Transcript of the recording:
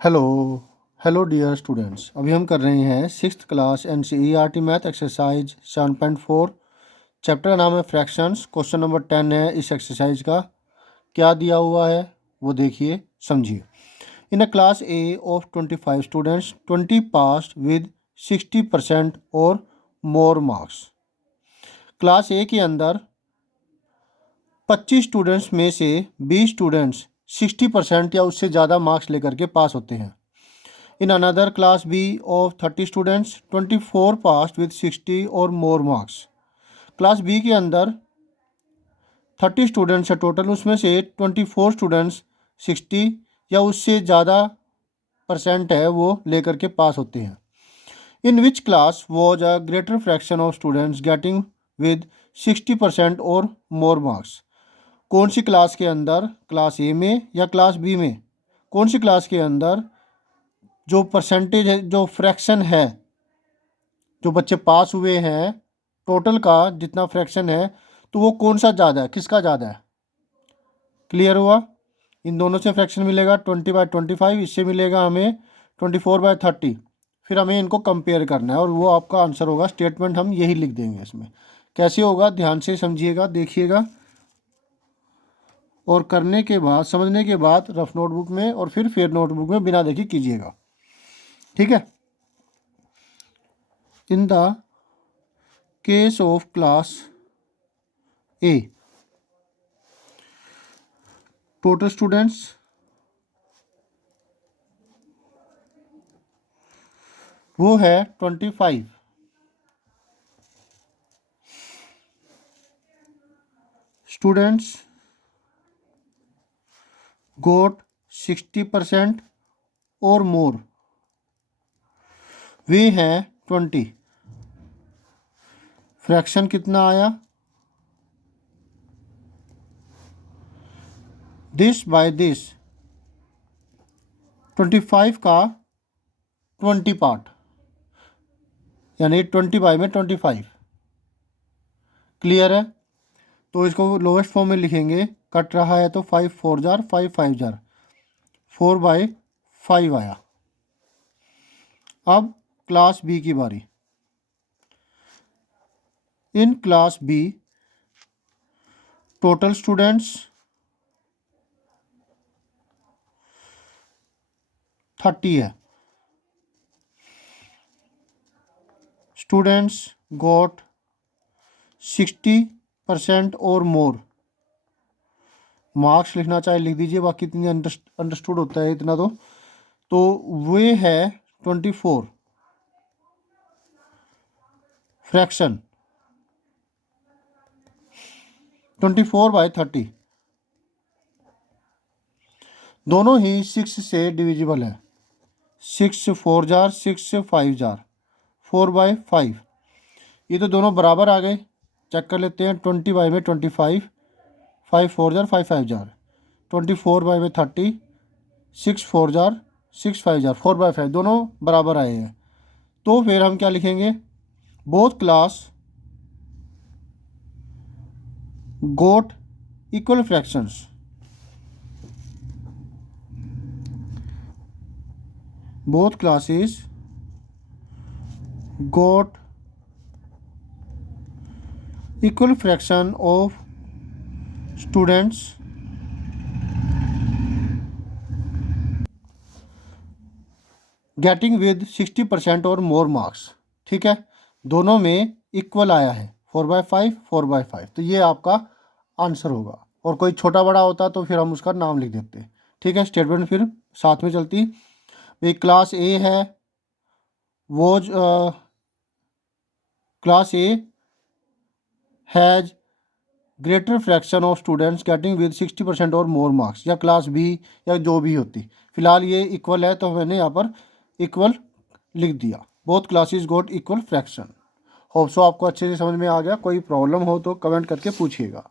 Hello hello dear students. अभी हम कर रहे हैं sixth class NCERT math exercise 7.4। Chapter का नाम है फ्रैक्शंस। क्वेश्चन नंबर 10 है इस एक्सरसाइज का। क्या दिया हुआ है वो देखिए, समझिए। In a class A of 25 students 20 pass with 60% or more marks. Class ए के अंदर 25 स्टूडेंट्स में से 20 स्टूडेंट्स 60% या उससे ज़्यादा मार्क्स लेकर के पास होते हैं। In another class B of 30 students, 24 passed with 60 or more marks. Class B के अंदर 30 स्टूडेंट्स है टोटल, उसमें से 24 स्टूडेंट्स 60 या उससे ज़्यादा परसेंट है वो लेकर के पास होते हैं। In which class was a greater fraction of students getting with 60% or more marks. कौन सी क्लास के अंदर, क्लास ए में या क्लास बी में, कौन सी क्लास के अंदर जो परसेंटेज है, जो फ्रैक्शन है, जो बच्चे पास हुए हैं टोटल का जितना फ्रैक्शन है, तो वो कौन सा ज़्यादा है, किसका ज़्यादा है। क्लियर हुआ। इन दोनों से फ्रैक्शन मिलेगा 20/25, इससे मिलेगा हमें 24/30। फिर हमें इनको कंपेयर करना है और वो आपका आंसर होगा। स्टेटमेंट हम यही लिख देंगे। इसमें कैसे होगा ध्यान से समझिएगा, देखिएगा, और करने के बाद, समझने के बाद रफ नोटबुक में और फिर फेयर नोटबुक में बिना देखे कीजिएगा, ठीक है। In the case of class A, total students वो है 25। स्टूडेंट्स गोट 60% और मोर, वे हैं 20। फ्रैक्शन कितना आया, दिस बाय दिस, 25 का 20 पार्ट, यानी 20/25। क्लियर है। तो इसको लोएस्ट फॉर्म में लिखेंगे। कट रहा है तो 5 4 जार 5 5 जार 4/5 आया। अब क्लास बी की बारी। In class B total students 30 है। Students got 60% or more. Marks लिखना चाहे लिख दीजिए, बाकी इतनी अंडरस्टूड होता है इतना तो वे है 24। फ्रैक्शन 24/30, दोनों ही 6 से डिविजिबल है। 6 4 जार 6 5 जार 4/5। ये तो दोनों बराबर आ गए। चेक कर लेते हैं। 20/25, 5 4 जार 5 5 जार, 24/30, 6 4 जार 6 5 जार 4/5, दोनों बराबर आए हैं। तो फिर हम क्या लिखेंगे, both class got equal fractions. Both classes got equal fraction of students getting with 60% और more marks। ठीक है, दोनों में इक्वल आया है, 4/5 4/5। तो ये आपका आंसर होगा। और कोई छोटा बड़ा होता तो फिर हम उसका नाम लिख देते। ठीक है, स्टेटमेंट फिर साथ में चलती। भाई क्लास ए है, वो class A has greater fraction of students getting with 60% or more marks, या क्लास बी या जो भी होती। फिलहाल ये इक्वल है तो मैंने यहाँ पर इक्वल लिख दिया। बोथ क्लासेस गोट इक्वल फ्रैक्शन। होप सो आपको अच्छे से समझ में आ गया। कोई प्रॉब्लम हो तो कमेंट करके पूछिएगा।